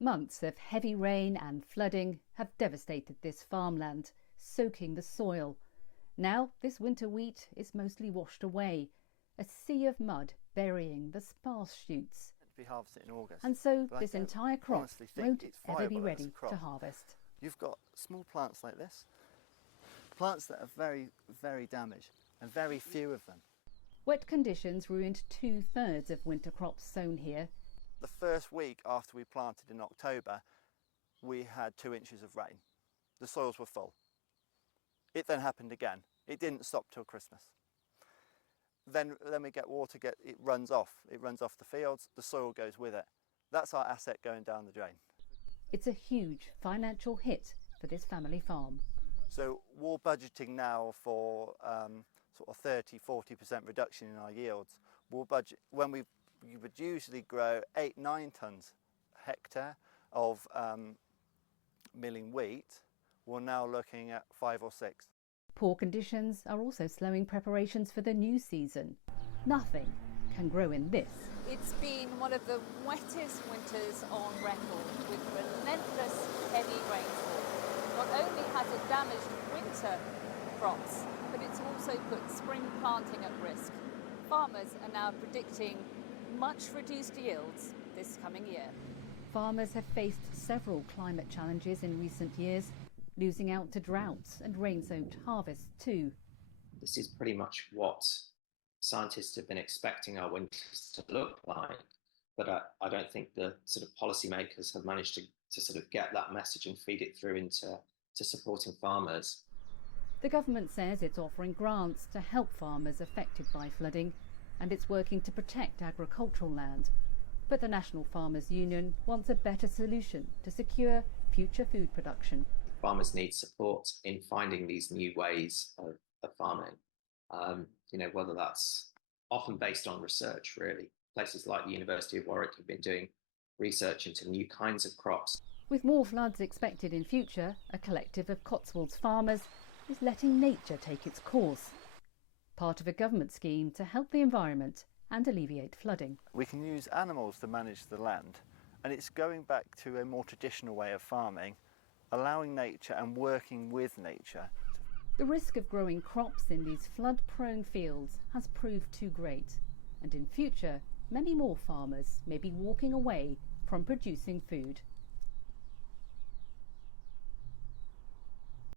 Months of heavy rain and flooding have devastated this farmland, soaking the soil. Now this winter wheat is mostly washed away, a sea of mud burying the sparse shoots. To be harvested in August. And so this entire crop won't ever be ready to harvest. You've got small plants like this, plants that are very, very damaged, and very few of them. Wet conditions ruined 2/3 of winter crops sown here. The first week after we planted in October, we had 2 inches of rain. The soils were full. It then happened again. It didn't stop till Christmas. Then we get water, it runs off the fields, the soil goes with it. That's our asset going down the drain. It's a huge financial hit for this family farm. So we're budgeting now for sort of 30–40% reduction in our yields. We'll budget when we would usually grow 8–9 tonnes a hectare of milling wheat. We're now looking at 5 or 6. Poor conditions are also slowing preparations for the new season. Nothing can grow in this. It's been one of the wettest winters on record, with relentless heavy rainfall. Not only has it damaged winter crops, but it's also put spring planting at risk. Farmers are now predicting much reduced yields this coming year. Farmers have faced several climate challenges in recent years, losing out to droughts and rain-soaked harvests too. This is pretty much what scientists have been expecting our winters to look like, but I don't think the sort of policymakers have managed to sort of get that message and feed it through into supporting farmers. The government says it's offering grants to help farmers affected by flooding, and it's working to protect agricultural land. But the National Farmers Union wants a better solution to secure future food production. Farmers need support in finding these new ways of farming, whether that's often based on research, really. Places like the University of Warwick have been doing research into new kinds of crops. With more floods expected in future, a collective of Cotswolds farmers is letting nature take its course, part of a government scheme to help the environment and alleviate flooding. We can use animals to manage the land, and it's going back to a more traditional way of farming, allowing nature and working with nature. The risk of growing crops in these flood-prone fields has proved too great, and in future, many more farmers may be walking away from producing food.